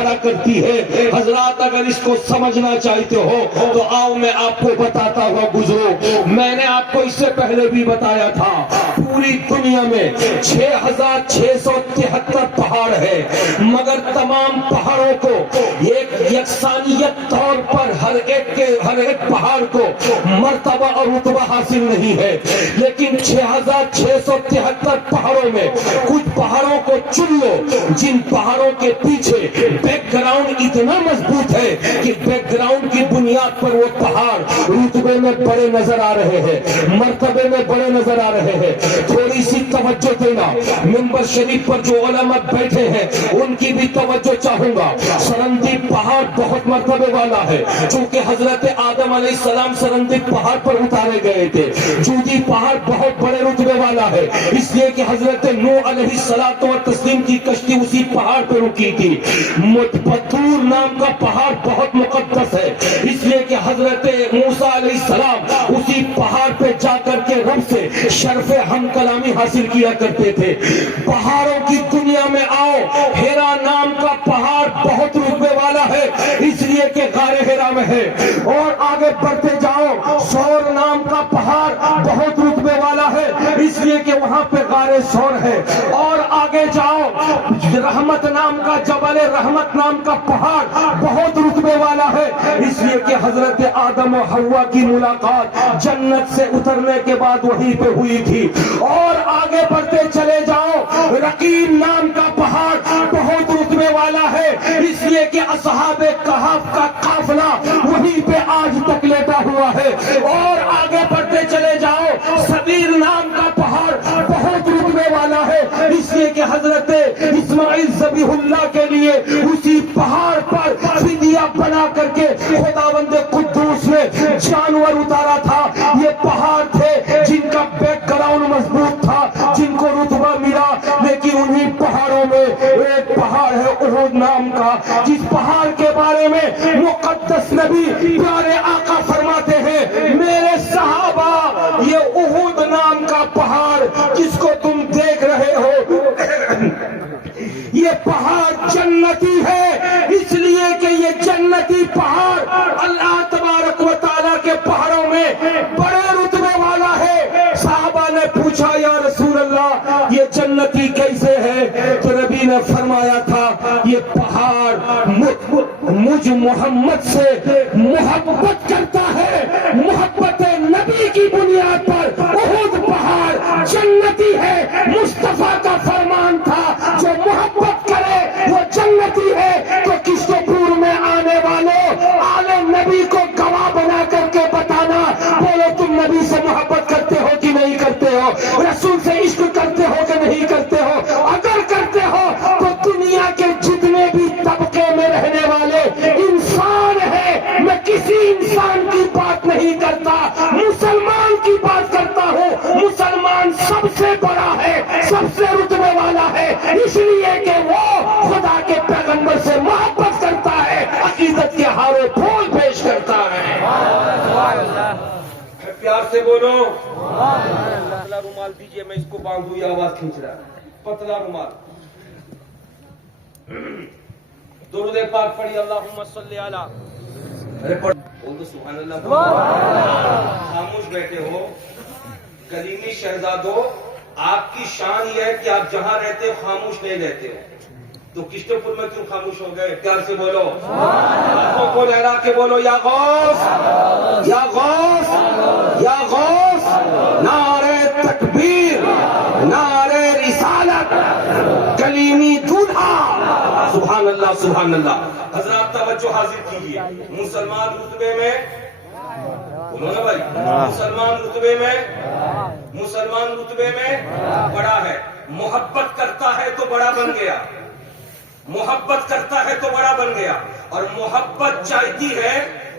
کھڑا کرتی ہے۔ حضرات اگر اس کو سمجھنا چاہتے ہو تو آؤ میں آپ کو بتاتا ہوا گزرو۔ میں نے آپ کو اس سے پہلے بھی بتایا تھا پوری دنیا میں 6673 پہاڑ ہے، مگر تمام پہاڑوں کو ایک یکسانیت طور پر ہر ایک پہاڑ کو مرتبہ اور رتبہ حاصل نہیں ہے، لیکن 6673 پہاڑوں میں کچھ پہاڑوں کو چن لو جن پہاڑوں کے پیچھے بیک گراؤنڈ اتنا مضبوط ہے کہ بیک گراؤنڈ کی بنیاد پر وہ پہاڑ رتبے میں بڑے نظر آ رہے ہیں، مرتبے میں بڑے نظر آ رہے ہیں۔ تھوڑی سی توجہ دینا، منبر شریف پر جو علماء بیٹھے ہیں ان کی بھی توجہ چاہوں گا۔ سرندیپ پہاڑ بہت مرتبے والا ہے، چونکہ حضرت آدم علیہ السلام سرندیپ پہاڑ پر اتارے گئے تھے۔ جودی پہاڑ بہت بڑے رتبے والا ہے، اس لیے کہ حضرت نوح علیہ السلام و تسلیم کی کشتی اسی پہاڑ پر رکی تھی۔ طور نام کا پہاڑ بہت مقدس ہے، اس لیے کہ حضرت موسیٰ علیہ السلام اسی پہاڑ پہ جا کر کے رب سے شرف ہم کلامی حاصل کیا کرتے تھے۔ پہاڑوں کی دنیا میں آؤ، ہیرا نام کا پہاڑ بہت رتبے والا ہے، اس لیے کہ غار ہیرا میں ہے۔ اور آگے بڑھتے جاؤ، سور نام کا پہاڑ بہت رتبے والا ہے، اس لیے کہ وہاں پہ غار سور ہے۔ اور آگے جاؤ، رحمت نام کا جبل رحمت نام کا پہاڑ بہت رتبے والا ہے، اس لیے کہ حضرت آدم و حوا کی ملاقات جنت سے اترنے کے بعد وہیں پہ ہوئی تھی۔ اور آگے بڑھتے چلے جاؤ، رقیم نام کا پہاڑ بہت رتبے والا ہے، اس لیے کہ اصحاب کہف کا قافلہ وہیں پہ آج تک لیٹا ہوا ہے۔ اور آگے بڑھتے چلے جاؤ، سبیر نام کا پہاڑ بہت رتبے والا ہے، اس لیے کہ حضرت اسماعیل ذبیح اللہ کے لیے اسی پہاڑ پر فدیہ بنا کر کے خداوند قدوس نے جانور اتارا تھا۔ یہ پہاڑ تھے جن کا بیک گراؤنڈ مضبوط تھا، جن کو رتبہ ملا، لیکن انہی پہاڑوں میں ایک پہاڑ ہے احد نام کا، جس پہاڑ کے بارے میں مقدس نبی پیارے آقا فرماتے ہیں، میرے صحابہ یہ احد نام کا پہاڑ جس کو تم دیکھ رہے ہو یہ پہاڑ جنتی ہے، اس لیے کہ یہ جنتی پہاڑ اللہ تبارک و تعالیٰ کے پہاڑوں میں بڑے رتبے والا ہے۔ صحابہ نے پوچھا یا رسول اللہ یہ جنتی کیسے ہے؟ تو نبی نے فرمایا تھا یہ پہاڑ مجھ محمد سے محبت کرتا ہے، محبت نبی کی بنیاد پر احد پہاڑ جنتی ہے۔ مصطفیٰ کا فرمان تھا جو محبت کرے وہ جنتی ہے۔ تو کشت پور میں آنے والوں آل نبی کو گواہ بنا کر کے بتانا، بولو تم نبی سے محبت کرتے ہو کہ نہیں کرتے ہو، رسول سے عشق کرتے ہو کہ نہیں کرتے ہو؟ اگر کرتے ہو تو دنیا کے جتنے بھی طبقے میں رہنے والے انسان ہیں، میں کسی انسان کی بات نہیں کرتا، مسلمان کی بات کرتا ہوں۔ مسلمان سب سے بڑا ہے، سب سے رتبے والا ہے، اس لیے کہ وہ خدا کے پیغمبر سے محبت کرتا ہے، عقیدت کے ہارے پھول پیش کرتا ہے۔ پیار سے بولو، پتلا رومال دیجئے، میں اس کو باندھوں، یہ آواز کھینچ رہا ہے، پتلا رومال۔ درود پاک پڑھی، اللہم صلی علی، ارے پڑھ، بول دو سبحان اللہ۔ خاموش بیٹھے ہو، کلیمی شہزادو، آپ کی شان یہ ہے کہ آپ جہاں رہتے ہو خاموش نہیں رہتے ہو، تو کشت پور میں کیوں خاموش ہو گئے؟ پیار سے بولو، ہاتھوں کو لہرا کے بولو، یا غوث یا غوث یا غوث، نعرہ تکبیر، نعرہ رسالت، کلیمی دولہا، سبحان اللہ سبحان اللہ۔ حضرات توجہ حاضر کیجئے، مسلمان رتبے میں، بولو نا بھائی، مسلمان رتبے میں بڑا ہے، محبت کرتا ہے تو بڑا بن گیا، محبت کرتا ہے تو بڑا بن گیا۔ اور محبت چاہتی ہے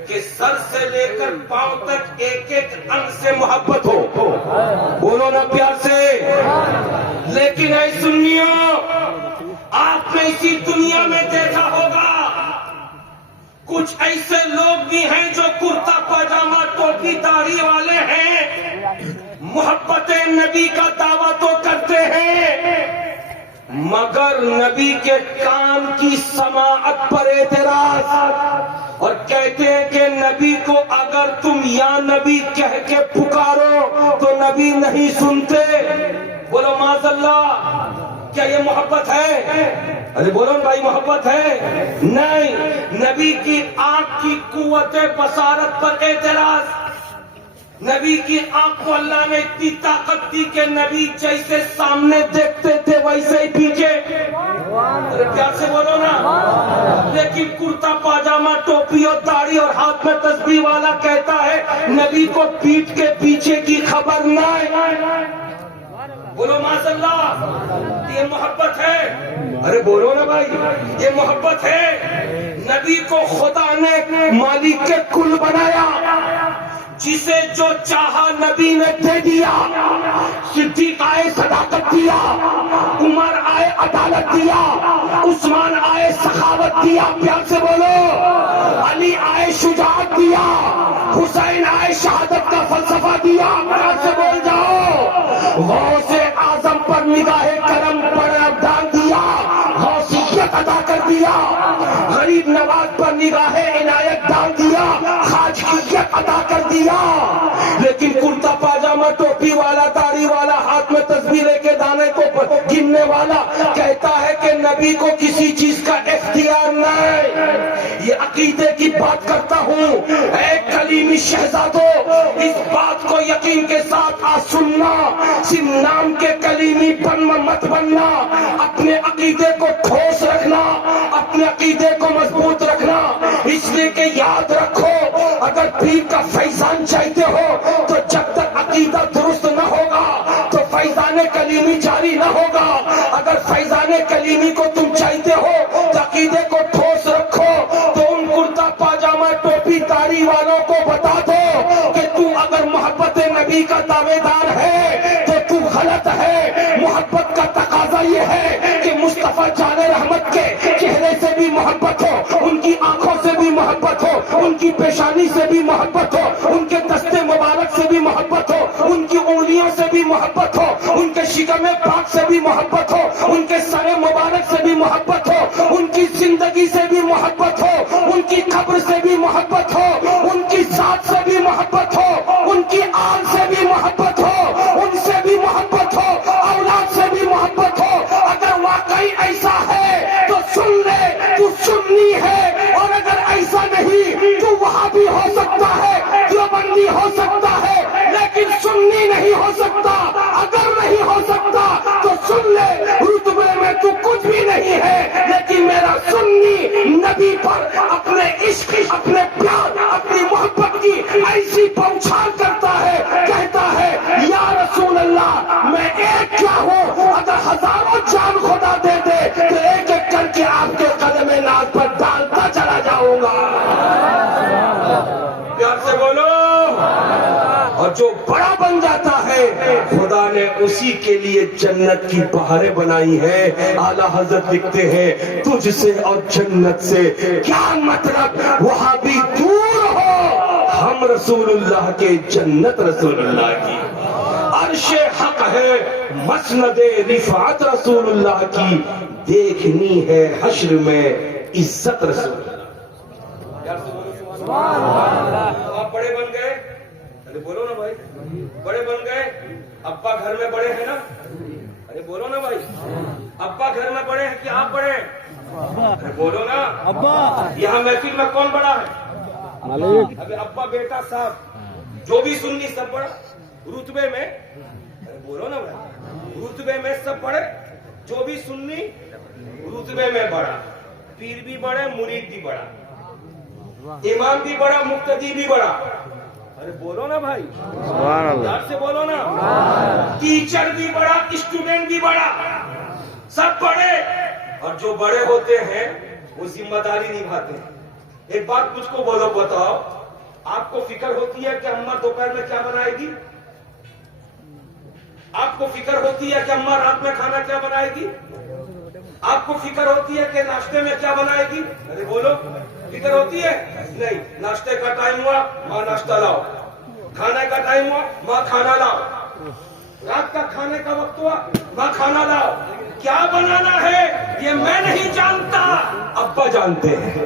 کہ سر سے لے کر پاؤں تک ایک ایک انگ سے محبت ہو، بولو نا پیار سے۔ لیکن اے سنیوں، آپ نے اسی دنیا میں دیکھا ہوگا کچھ ایسے لوگ بھی ہیں جو کرتا پاجامہ ٹوپی داڑھی والے ہیں، محبت نبی کا دعویٰ تو کرتے ہیں مگر نبی کے کام کی سماعت پر اعتراض، اور کہتے ہیں کہ نبی کو اگر تم یا نبی کہہ کے پکارو تو نبی نہیں سنتے. بولو معاذ اللہ، کیا یہ محبت ہے؟ ارے بولو بھائی، محبت ہے؟ نہیں. نبی کی آنکھ کی قوت بصارت پر اعتراض. نبی کی آنکھ کو اللہ نے اتنی طاقت دی کہ نبی جیسے سامنے دیکھتے تھے ویسے ہی پیچھے. ارے پیار سے بولو نا. لیکن کرتا پاجامہ، ٹوپی اور داڑھی اور ہاتھ میں تسبیح والا کہتا ہے نبی کو پیٹھ کے پیچھے کی خبر نہ. بولو معاذ اللہ، یہ محبت ہے؟ ارے بولو نا بھائی، یہ محبت ہے. نبی کو خدا نے مالک کے کل بنایا، جسے جو چاہا نبی نے دے دیا. صدیق آئے صداقت دیا، عمر آئے عدالت دیا، عثمان آئے سخاوت دیا. پیار سے بولو. علی آئے شجاعت دیا، حسین آئے شہادت کا فلسفہ دیا. پیار سے بول جاؤ. غوث اعظم پر نگاہ کرم پر ڈال دیا، غوثیت ادا کر دیا. غریب نواز پر نگاہ عنایت ڈال دیا، خواجگیت ادا کر دیا. لیکن کرتا پاجامہ، ٹوپی والا، داڑھی والا، ہاتھ میں تسبیح لے کے دانے کو گننے والا کہتا ہے کہ نبی کو کسی چیز کا اختیار نہیں. یہ عقیدے کی بات کرتا ہوں. اے کلیمی شہزادو، اس بات کو یقین کے ساتھ آج سننا. صرف نام کے کلیمی مت بننا. اپنے عقیدے کو ٹھوس رکھنا، اپنے عقیدے کو مضبوط رکھنا. اس لیے کہ یاد رکھو، اگر پیر کا فیضان چاہتے ہو تو جب تک عقیدہ درست نہ ہوگا تو فیضان کلیمی جاری نہ ہوگا. اگر فیضان کلیمی کو تم چاہتے ہو تو عقیدے کو ٹھوس رکھو. تو ان کرتا پاجامہ، ٹوپی، داڑھی والوں کو بتا دو کہ تو اگر محبت نبی کا دعوے دار ہے تو تو غلط ہے. محبت کا تقاضا یہ ہے کہ مصطفیٰ جان رحمت کے چہرے سے بھی محبت ہو، ان کی آنکھوں سے بھی محبت ہو، ان کی پیشانی سے بھی محبت ہو، ان کے دستے مبارک سے بھی محبت ہو، ان کی انگلیوں سے بھی محبت ہو، ان کے شکم پاک سے بھی محبت ہو، ان کے سر مبارک سے بھی محبت ہو، ان کی زندگی سے بھی محبت ہو، ان کی قبر سے بھی محبت ہو، ان کی ذات سے بھی محبت ہو، ان کی آل سے بھی محبت ہو، ان سے بھی محبت ہو، اولاد سے بھی محبت ہو. اگر واقعی ایسا ہے تو سن لے، تو سنی ہے. اور اگر ایسا نہیں تو وہاں بھی ہو سکتا ہے، دیوبندی ہو سکتا ہے، لیکن سنی نہیں ہو سکتا. اگر نہیں ہو سکتا تو سن لے، رتبے میں تو کچھ بھی نہیں ہے، لیکن میرا سنی نبی پر اپنے عشق، اپنے پیار، اپنی محبت کی ایسی بوچھار کرتا ہے، کہتا ہے یا رسول اللہ، میں ایک کیا ہوں، اگر ہزاروں جان خدا دے دے تو ایک ایک کر کے آپ کے قدم ناز پر ڈالتا چلا جاؤں گا. پیار سے بولو. اور جو بڑا بن جاتا ہے خدا نے اسی کے لیے جنت کی بہاریں بنائی ہیں. اعلیٰ حضرت لکھتے ہیں تجھ سے اور جنت سے کیا مطلب، وہاں بھی دور ہو، ہم رسول اللہ کے، جنت رسول اللہ کی. عرش حق ہے، مسند رفعت رسول اللہ کی، دیکھنی ہے حشر میں عزت رسول اللہ. آپ بڑے بن گئے، ارے بولو نا بھائی، بڑے بن گئے. ابا گھر میں بڑے ہیں نا، ارے بولو نا بھائی. ابا گھر میں بڑے ہیں کہ آپ بڑے ہیں؟ ارے بولو نا. ابا یہاں محفل میں کون بڑا ہے؟ ابھی ابا بیٹا صاحب جو بھی سننی سب بڑا رتبے میں. ارے بولو نا بھائی، رتبے میں سب بڑے، جو بھی سننی رتبے میں بڑا. پیر بھی بڑے، مرید بھی بڑا، امام بھی بڑا، مقتدی بھی بڑا. ارے بولو نا بھائی، یار سے بولو نا. ٹیچر بھی بڑا، اسٹوڈنٹ بھی بڑا، سب بڑے. اور جو بڑے ہوتے ہیں وہ ذمہ داری نبھاتے ہیں. ایک بات مجھ کو بولو، بتاؤ آپ کو فکر ہوتی ہے کہ اماں دوپہر میں کیا بنائے گی؟ آپ کو فکر ہوتی ہے کہ اماں رات میں کھانا کیا بنائے گی؟ آپ کو فکر ہوتی ہے کہ ناشتے میں کیا بنائے گی؟ ارے بولو، فکر ہوتی ہے؟ نہیں. ناشتے کا ٹائم ہوا، ماں ناشتہ لاؤ. کھانے کا ٹائم ہوا، ماں کھانا لاؤ. رات کا کھانے کا وقت ہوا، ماں کھانا لاؤ. کیا بنانا ہے یہ میں نہیں جانتا، ابا جانتے ہیں،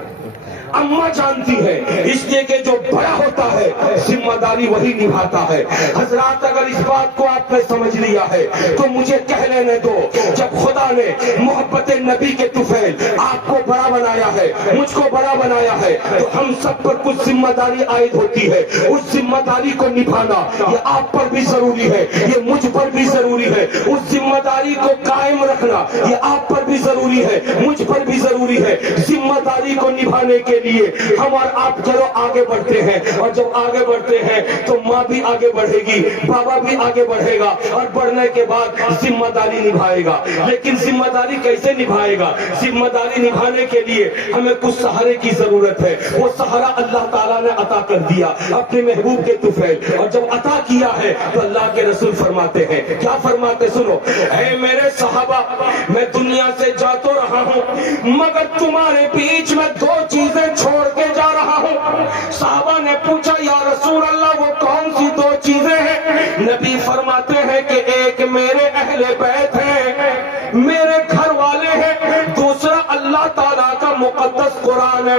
اماں جانتی ہے، اس لیے کہ جو بڑا ہوتا ہے ذمہ داری وہی نبھاتا ہے۔ حضرات اگر اس بات کو آپ نے سمجھ لیا ہے تو مجھے کہہ لینے دو، جب خدا نے محبت نبی کے طفیل آپ کو بڑا بنایا ہے، مجھ کو بڑا بنایا ہے، تو ہم سب پر کچھ ذمہ داری عائد ہوتی ہے۔ اس ذمہ داری کو نبھانا یہ آپ پر بھی ضروری ہے، یہ مجھ پر بھی ضروری ہے۔ اس ذمہ داری کو قائم رکھنا یہ آپ پر بھی ضروری ہے، مجھ پر بھی ضروری ہے۔ ذمہ داری کو نبھانے کے لیے ہم اور آپ چلو آگے بڑھتے ہیں، اور جب آگے بڑھتے ہیں تو ماں بھی آگے بڑھے گی، بابا بھی آگے بڑھے گا، اور بڑھنے کے بعد ذمہ داری نبھائے گا۔ لیکن ذمہ داری کیسے نبھائے گا؟ ذمہ داری نبھانے کے لیے ہمیں کچھ سہارے کی ضرورت ہے۔ وہ سہارا اللہ تعالیٰ نے عطا کر دیا اپنے محبوب کے طفیل، اور جب عطا کیا ہے تو اللہ کے رسول فرماتے ہیں، کیا فرماتے؟ سنو، اے میرے صحابہ، میں دنیا سے جا تو رہا ہوں مگر تمہارے بیچ میں دو چیزیں چھوڑ کے جا رہا ہوں۔ صحابہ نے پوچھا یا رسول اللہ وہ کون سی دو چیزیں ہیں؟ نبی فرماتے ہیں کہ ایک میرے اہل بیت ہیں، میرے گھر والے ہیں، دوسرا اللہ تعالیٰ کا مقدس قرآن ہے۔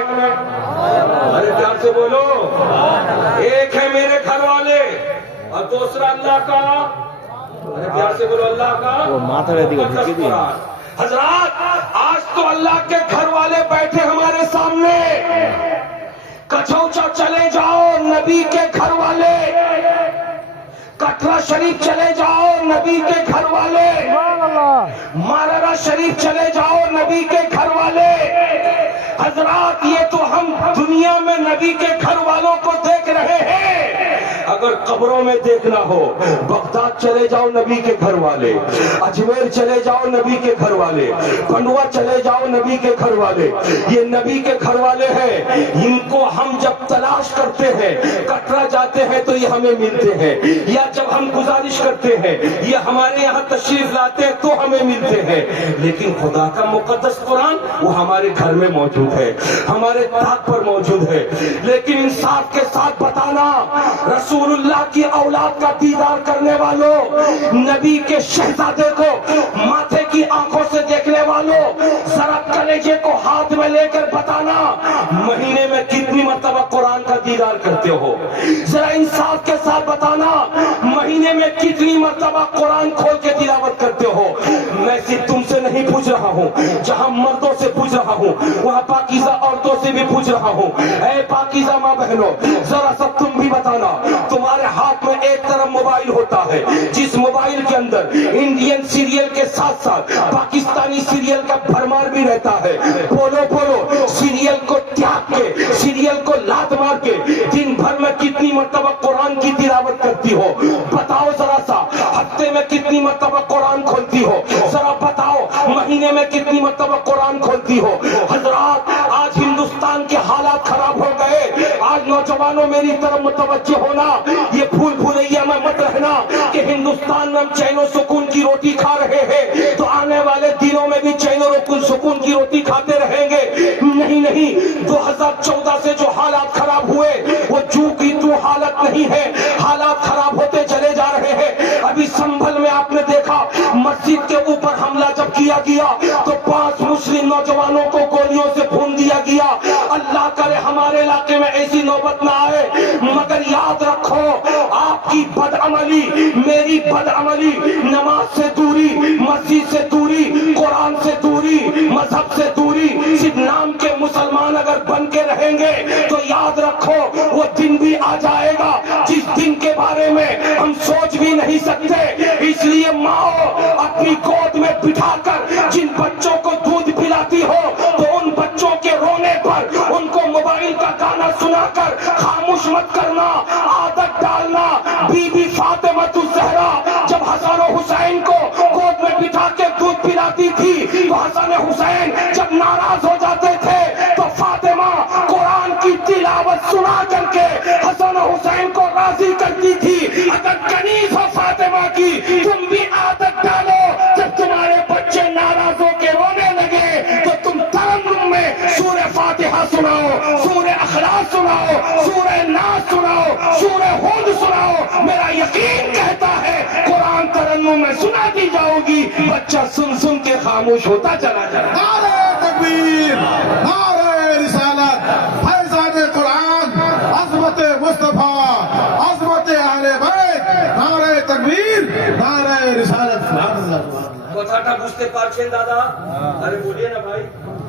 ارے پیار سے بولو، ایک ہے میرے گھر والے اور دوسرا اللہ کا، ارے پیار سے بولو، اللہ کا مقدس قرآن۔ حضرات آج تو اللہ کے گھر والے بیٹھے ہمارے سامنے، کچھوچا چلے جاؤ نبی کے گھر والے، کٹرا شریف چلے جاؤ نبی کے گھر والے، مارارا شریف چلے جاؤ نبی کے گھر والے۔ حضرات یہ تو ہم دنیا میں نبی کے گھر والوں کو دیکھ رہے ہیں، اگر قبروں میں دیکھنا ہو بغداد چلے جاؤ نبی کے گھر والے، اجمیر چلے جاؤ نبی کے گھر والے، پنڈوا چلے جاؤ نبی کے گھر والے۔ یہ نبی کے گھر والے ہیں، ان کو ہم جب تلاش کرتے ہیں، کٹرا جاتے ہیں تو یہ ہمیں ملتے ہیں، یا جب ہم گزارش کرتے ہیں یہ ہمارے یہاں تشریف لاتے ہیں تو ہمیں ملتے ہیں۔ لیکن خدا کا مقدس قرآن وہ ہمارے گھر میں موجود ہے، ہمارے طاق پر موجود ہے۔ لیکن انصاف کے ساتھ بتانا، رسول اللہ کی اولاد کا دیدار کرنے والوں، نبی کے شہزادے کو ماتھے کی آنکھوں سے دیکھنے والوں، ذرا کلیجے کو ہاتھ میں لے کر بتانا مہینے میں کتنی مرتبہ قرآن کا دیدار کرتے ہو؟ ذرا انصاف کے ساتھ بتانا مہینے میں کتنی مرتبہ قرآن کھول کے تلاوت کرتے ہو؟ میں صرف تم سے نہیں پوچھ رہا ہوں، جہاں مردوں سے پوچھ رہا ہوں وہاں پاکیزہ عورتوں سے بھی پوچھ رہا ہوں۔ اے پاکیزہ ماں بہنوں، ذرا سب تم بھی بتانا، تمہارے ہاتھ میں ایک طرف موبائل ہوتا ہے، جس موبائل کے اندر انڈین سیریل کے ساتھ ساتھ پاکستانی سیریل کا بھرمار بھی رہتا ہے۔ بولو بولو، سیریل کو تیاگ کے، سیریل کو لات مار کے دن بھر میں کتنی مرتبہ قرآن کی تلاوت کرتی ہو؟ بتاؤ ذرا سا، ہفتے میں کتنی مرتبہ قرآن کھولتی ہو؟ ذرا بتاؤ، مہینے میں کتنی مرتبہ قرآن کھولتی ہو؟ حضرات آج ہندوستان کے حالات خراب ہو گئے۔ آج نوجوانوں میری طرف متوجہ ہونا، یہ بھول بھلیا میں مت رہنا کہ ہندوستان میں ہم چین و سکون کی روٹی کھا رہے ہیں تو آنے والے دنوں میں بھی چین و سکون کی روٹی کھاتے رہیں گے۔ نہیں نہیں، 2014 سے جو حالات خراب ہوئے وہ جو کی تو حالت نہیں ہے، حالات خراب ہوتے چلے جا رہے ہیں۔ ابھی سنبھل میں آپ نے دیکھا مسجد کے اوپر حملہ جب کیا گیا تو 5 مسلم نوجوانوں کو گولیوں سے بھون دیا گیا۔ اللہ کرے ہمارے علاقے میں ایسی نوبت نہ آئے، مگر یاد رکھو آپ کی بدعملی، میری بدعملی، نماز سے دوری، مسجد سے دوری، قرآن سے دوری، مذہب سے دوری، صرف نام کے مسلمان اگر بن کے رہیں گے تو یاد رکھو وہ دن بھی آ جائے گا جس دن کے بارے میں ہم سوچ بھی نہیں سکتے۔ اس لیے ماں اپنی گود میں بٹھا کر جن بچوں کو دودھ پلاتی ہو تو ان بچوں کے رونے پر ان کو موبائل کا گانا سنا کر خاموش مت کرنا، عادت ڈالنا۔ بی بی فاطمہ الزہرا جب حسن و حسین کو گود میں بٹھا کے دودھ پلاتی تھی تو حسن حسین جب ناراض ہو جاتے تھے تو فاطمہ قرآن کی تلاوت سنا کر کے حسن حسین کو راضی کرتی تھی۔ اگر کنیز ہو فاطمہ کی، تم بھی عادت ڈالو، جب تمہارے بچے ناراض ہو کے رونے لگے تو تم ترنم میں سورہ فاتحہ سناؤ، سورہ اخلاص سناؤ، سورہ ناس سناؤ، سورہ ہود سناؤ۔ میرا یقین کہتا ہے قرآن ترنم میں سناتی جاؤ گی، بچہ سن سن کے خاموش ہوتا چلا جائے. نعرہ تکبیر، نعرہ رسالت، فیضان قرآن، عظمت مصطفیٰ، عظمت اہل بیت، نعرہ تکبیر، نعرہ رسالت. কথাটা বুঝতে পারছেন দাদা? আরে বলিয়ে না ভাই,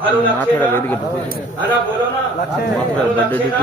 ভালো লাগছে না? আরে বলো না, ভালো লাগছে না?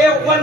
A1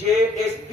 JSP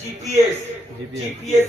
GPS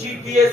GPS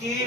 3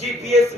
GPS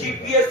GPS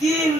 3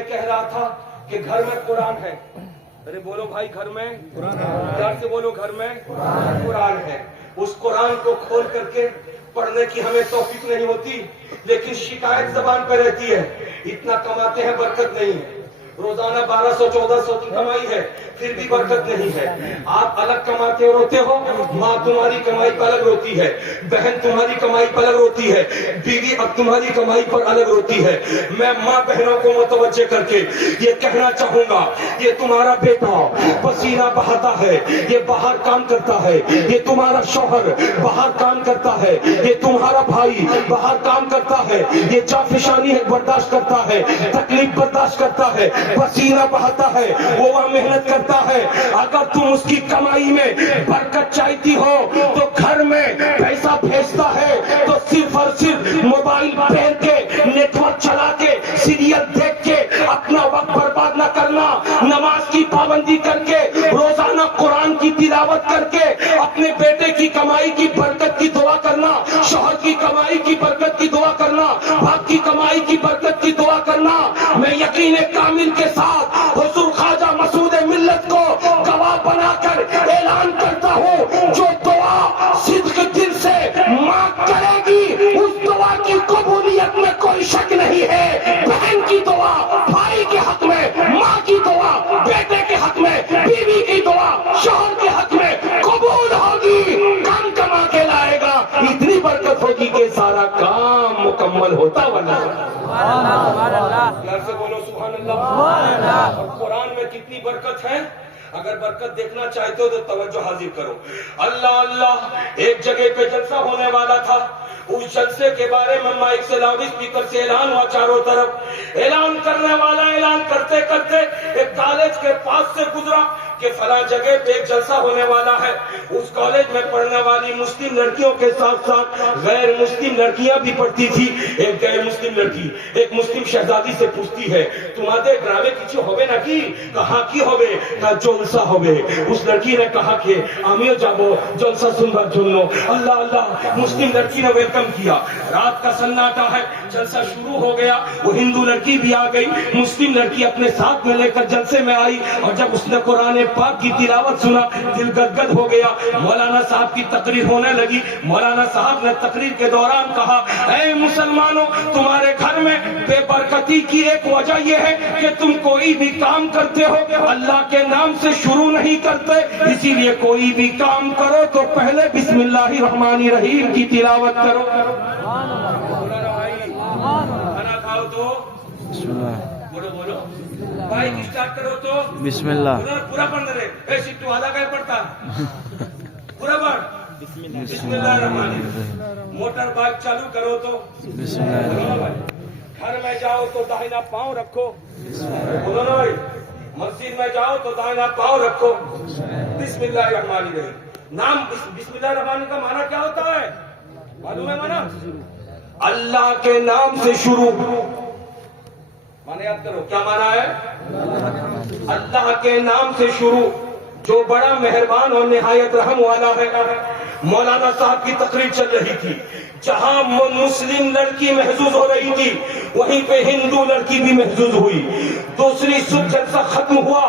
یہ کہہ رہا تھا کہ گھر میں قرآن ہے. ارے بولو بھائی, گھر میں قرآن ہے. پیار سے بولو, گھر میں قرآن ہے. اس قرآن کو کھول کر کے پڑھنے کی ہمیں توفیق نہیں ہوتی, لیکن شکایت زبان پہ رہتی ہے. اتنا کماتے ہیں, برکت نہیں ہے. روزانہ 1200-1400 کی کمائی ہے, پھر بھی برکت نہیں ہے. آپ الگ کماتے اور روتے ہو, ماں تمہاری کمائی پر الگ روتی ہے, بہن تمہاری کمائی پر الگ روتی ہے, بیوی اب تمہاری کمائی پر الگ روتی ہے. میں ماں بہنوں کو متوجہ کر کے یہ کہنا چاہوں گا, یہ تمہارا بیٹا پسینہ بہاتا ہے, یہ باہر کام کرتا ہے. یہ تمہارا شوہر باہر کام کرتا ہے. یہ تمہارا بھائی باہر کام کرتا ہے. یہ جافشانی برداشت کرتا ہے, تکلیف برداشت کرتا ہے, پسینہ بہاتا ہے, وہ محنت کرتا ہے. اگر تم اس کی کمائی میں برکت چاہتی ہو تو گھر میں پیسہ بھیجتا ہے تو صرف اور صرف موبائل پھیر کے, نیٹ ورک چلا کے, سیریل دیکھ کے اپنا وقت برباد نہ کرنا. نماز کی پابندی کر کے, روزانہ قرآن کی تلاوت کر کے اپنے بیٹے کی کمائی کی برکت کی دعا کرنا, شوہر کی کمائی کی برکت کی دعا کرنا, باپ کی کمائی کی برکت کی دعا کرنا. میں یقین کامل کے ساتھ حضور خواجہ مسعود ملت کو گواہ بنا کر اعلان کرتا ہوں, جو دعا صدق دل سے ماں کرے گی اس دعا کی قبولیت میں کوئی شک نہیں ہے. بہن کی دعا بھائی کے حق میں, ماں کی دعا بیٹے کے حق میں, بیوی کی دعا شوہر کے حق میں قبول ہوگی. کام کما کے لائے گا, اتنی برکت ہوگی کہ سارا کام مکمل ہوتا ورنہ. سے بولو سبحان اللہ. اور قرآن میں کتنی برکت ہے. اگر برکت دیکھنا چاہتے ہو تو توجہ حاضر کرو. اللہ اللہ, ایک جگہ پہ جلسہ ہونے والا تھا. اس جلسے کے بارے میں مائک سے, لاؤڈ اسپیکر سے اعلان ہوا چاروں طرف. اعلان کرنے والا اعلان کرتے کرتے ایک کالج کے پاس سے گزرا کہ فلاں جگہ پہ ایک جلسہ ہونے والا ہے. اس کالج میں پڑھنے والی مسلم لڑکیوں کے ساتھ ساتھ غیر مسلم لڑکیاں بھی پڑھتی تھی. ایک غیر مسلم لڑکی ایک مسلم شہزادی سے پوچھتی ہے, تمہارے گرامے کچھ ہوگے نا کی, کہاں کی ہوگے, کہا جلسہ ہوگے. اس لڑکی نے کہا کہ آمیو جابو جلسہ سنبا جنو. اللہ اللہ, مسلم لڑکی نے ویلکم کیا. رات کا سناٹا ہے, جلسہ شروع ہو گیا. وہ ہندو لڑکی بھی آ گئی, مسلم لڑکی اپنے ساتھ میں لے کر جلسے میں آئی. اور جب اس نے قرآن پاک کی تلاوت سنا, دل گدگد ہو گیا. مولانا صاحب کی تقریر ہونے لگی. مولانا صاحب نے تقریر کے دوران کہا, اے مسلمانوں, تمہارے گھر میں بے برکتی کی ایک وجہ یہ ہے کہ تم کوئی بھی کام کرتے ہو اللہ کے نام سے شروع نہیں کرتے. اسی لیے کوئی بھی کام کرو تو پہلے بسم اللہ الرحمن الرحیم کی تلاوت کرو. کھانا کھاؤ تو بولو بولو, بائک اسٹارٹ کرو تو بسم اللہ. پورا پڑھ رہے, اے سٹو آدھا کا پڑھتا پورا پڑھ. بسم اللہ الرحمن الرحیم. موٹر بائک چالو کرو تو بسم اللہ. گھر میں جاؤ تو داہنا پاؤں رکھو. بولو نا بھائی, مسجد میں جاؤ تو داہنا پاؤں رکھو. بسم اللہ الرحمن الرحیم. نام بسم اللہ الرحمن کا معنی کیا ہوتا ہے معلوم ہے؟ معنی اللہ کے نام سے شروع. معنی یاد کرو, کیا معنی ہے؟ اللہ کے نام سے شروع, جو بڑا مہربان اور نہایت رحم والا ہے. مولانا صاحب کی تقریر چل رہی تھی. جہاں مسلم لڑکی محظوظ ہو رہی تھی وہیں پہ ہندو لڑکی بھی محظوظ ہوئی. دوسری صبح جلسہ ختم ہوا,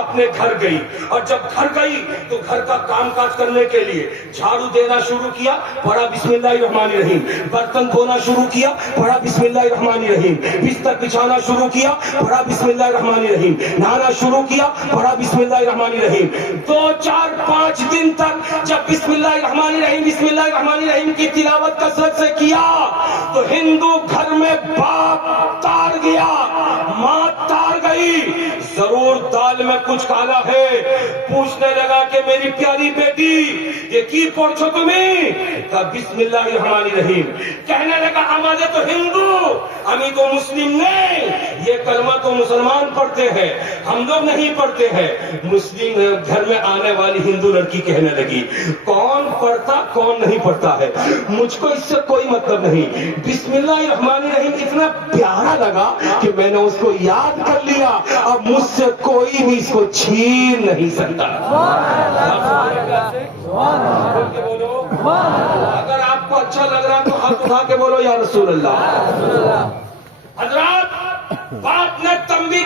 اپنے گھر گئی. اور جب گھر گئی تو گھر کا کام کاج کرنے کے لیے جھاڑو دینا شروع کیا, پڑھا بسم اللہ الرحمن الرحیم. برتن دھونا شروع کیا, پڑھا بسم اللہ الرحمن الرحیم. بستر بچھانا شروع کیا, پڑھا بسم اللہ الرحمن الرحیم. نہانا شروع کیا, پڑھا بسم اللہ الرحمن الرحیم. 2 4 5 دن تک جب بسم اللہ الرحمن الرحیم بسم اللہ الرحمن الرحیم کی تلاوت کثرت سے کیا تو ہندو گھر میں باپ تار گیا, ماں تار گئی. ضرور دال میں کچھ کالا ہے. پوچھنے لگا کہ میری پیاری بیٹی یہ کی پوچھو تمہیں, کہا بسم اللہ الرحمن الرحیم. کہنے لگا ہمارے تو ہندو, ہمیں تو مسلم نہیں, یہ کلمہ تو مسلمان پڑھتے ہیں, ہم لوگ نہیں پڑھتے ہیں. مسلم گھر میں آنے والی ہندو لڑکی کہنے لگی, کون پڑھتا کون نہیں پڑھتا ہے, مجھ کو اس سے کوئی مطلب نہیں. بسم اللہ الرحمن الرحیم اتنا پیارا لگا کہ میں نے اس کو یاد کر لیا. اب مجھ سے کوئی بھی اس کو چھین نہیں سکتا. اگر آپ کو اچھا لگ رہا تو ہاتھ اٹھا کے بولو یا رسول اللہ. حضرات, باپ نے تنبیہ